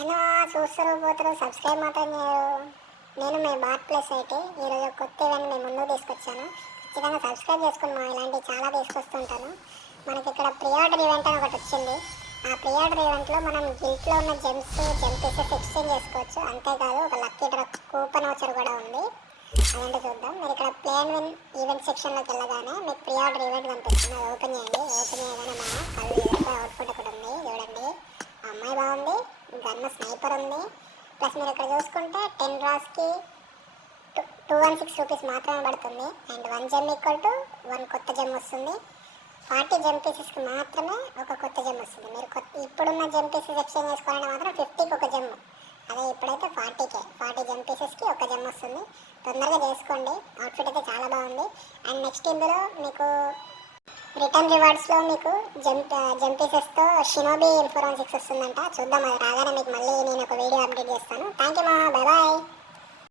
ఏదో చూస్తారు పోతారు, సబ్స్క్రైబ్ మాత్రం చేయరు. నేను మీ బాట్ ప్లస్ అయితే ఈరోజు కొత్త ఈవెంట్ మేము ముందుకు తీసుకొచ్చాను. ఖచ్చితంగా సబ్స్క్రైబ్ చేసుకుని మా ఇలాంటివి చాలా తీసుకొస్తుంటాను. మనకి ఇక్కడ ప్రీ ఆర్డర్ ఈవెంట్ అని ఒకటి వచ్చింది. ఆ ప్రీ ఆర్డర్ ఈవెంట్లో మనం గిల్ట్లో ఉన్న జెమ్ పీసెస్ ఎక్స్చేంజ్ చేసుకోవచ్చు. అంతేకాదు ఒక లక్కీ డ్రా కూపన్ వచ్చర్ కూడా ఉంది. అదంటే చూద్దాం. మీరు ఇక్కడ ప్లేన్ విన్ ఈవెంట్ సెక్షన్లోకి వెళ్ళగానే మీకు ప్రీ ఆర్డర్ ఈవెంట్ కనిపిస్తుంది. అది ఓపెన్ చేయండి. ఓపెన్ చేయగానే మా కళ్ళు అవుట్పుట్ ఒకటి ఉంది చూడండి. ఆ అమ్మాయి బాగుంది, గన్న స్నైపర్ ఉంది. ప్లస్ మీరు ఇక్కడ చూసుకుంటే 10 డ్రాస్కి 216 రూపీస్ మాత్రమే పడుతుంది. అండ్ 1 జెమ్ ఈక్వల్ టు 1 కొత్త జెమ్ వస్తుంది. 40 జెమ్ పీసెస్కి మాత్రమే ఒక కొత్త జెమ్ వస్తుంది. మీరు ఇప్పుడున్న జెమ్ పీసెస్ ఎక్స్చేంజ్ చేసుకోవాలంటే మాత్రం 50కి ఒక జెమ్. అదే ఇప్పుడైతే 40 జెమ్ పీసెస్కి ఒక జెమ్ వస్తుంది. తొందరగా చేసుకోండి. అవుట్ఫిట్ అయితే చాలా బాగుంది. అండ్ నెక్స్ట్ ఇందులో మీకు రిటర్న్ రివార్డ్స్లో మీకు జెమ్ పీసెస్తో షినోబి 416 వస్తుందంట. చూద్దాం, అది రాగానే మీకు మళ్ళీ నేను ఒక వీడియో అప్డేట్ చేస్తాను. థ్యాంక్ యూ మా.